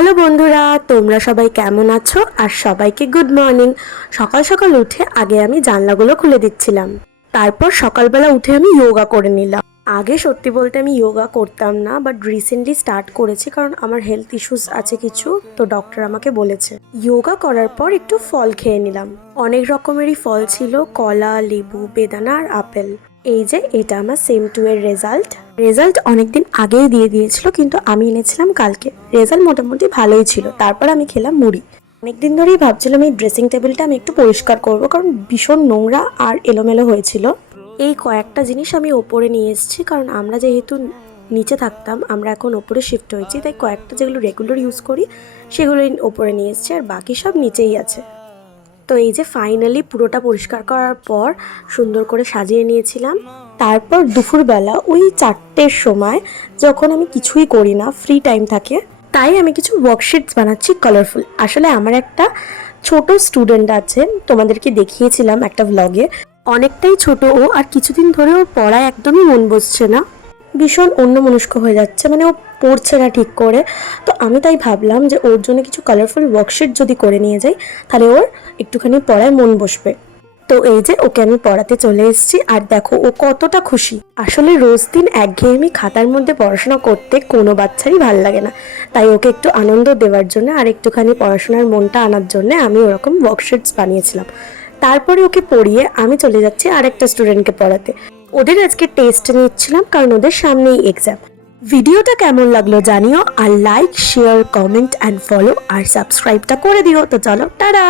Hello বন্ধুরা, তোমরা সবাই কেমন আছো? আর সবাইকে গুড মর্নিং। সকাল সকাল উঠে আগে আমি জানলাগুলো খুলে দিচ্ছিলাম। তারপর সকালবেলা উঠে আমি যোগা করে নিলাম। আগে সত্যি বলতে আমি যোগা করতাম না, বাট রিসেন্টলি স্টার্ট করেছি কারণ আমার হেলথ ইস্যুস আছে কিছু, তো ডক্টর আমাকে বলেছে। যোগা করার পর একটু ফল খেয়ে নিলাম। অনেক রকমেরই ফল ছিল, কলা, লেবু, বেদানা আর আপেল। এই যে এটা আমার সেম 2 এর রেজাল্ট অনেকদিন আগেই দিয়ে দিয়েছিল, কিন্তু আমি এনেছিলাম কালকে। রেজাল্ট মোটামুটি ভালোই ছিল। তারপর আমি খেলাম মুড়ি। অনেকদিন ধরেই ভাবছিলাম এই ড্রেসিং টেবিলটা আমি একটু পরিষ্কার করব, কারণ ভীষণ নোংরা আর এলোমেলো হয়েছিল। এই কয়েকটা জিনিস আমি ওপরে নিয়ে এসেছি, কারণ আমরা যেহেতু নিচে থাকতাম, আমরা এখন ওপরে শিফট হয়েছি, তাই কয়েকটা যেগুলো রেগুলার ইউজ করি সেগুলোই ওপরে নিয়ে এসেছি, আর বাকি সব নিচেই আছে। তো এই যে ফাইনালি পুরোটা পরিষ্কার করার পর সুন্দর করে সাজিয়ে নিয়েছিলাম। তারপর দুপুরবেলা ওই 4টের সময়, যখন আমি কিছুই করি না, ফ্রি টাইম থাকে, তাই আমি কিছু ওয়ার্কশিটস বানাচ্ছি কালারফুল। আসলে আমার একটা ছোট স্টুডেন্ট আছে, তোমাদেরকে দেখিয়েছিলাম একটা ভ্লগে। অনেকটাই ছোট ও, আর কিছুদিন ধরে ওর পড়ায় একদমই মন বসছে না, ভীষণ অন্যমনস্ক হয়ে যাচ্ছে, মানে ও পড়ছে না ঠিক করে। তো আমি তাই ভাবলাম যে ওর জন্য কিছু কালারফুল ওয়ার্কশিট যদি করে নিয়ে যাই, তাহলে ওর একটুখানি পড়ায় মন বসবে। তো এই যে ওকে আমি পড়াতে চলে এসেছি, আর দেখো ও কতটা খুশি। আসলে রোজ দিন একঘেয়েমি খাতার মধ্যে পড়াশোনা করতে কোনো বাচ্চারই ভাল লাগে না, তাই ওকে একটু আনন্দ দেওয়ার জন্য আর একটুখানি পড়াশোনার মনটা আনার জন্য আমি ওরকম ওয়ার্কশিটস বানিয়েছিলাম। তারপরে ওকে পড়িয়ে আমি চলে যাচ্ছি আরেকটা স্টুডেন্টকে পড়াতে। ওদের আজকে টেস্ট নিচ্ছিলাম, কারণ ওদের সামনেই এক্সাম। ভিডিওটা কেমন লাগলো জানিও, আর like, share, comment and follow আর সাবস্ক্রাইবটা করে দিও। তো চলো, টাটা।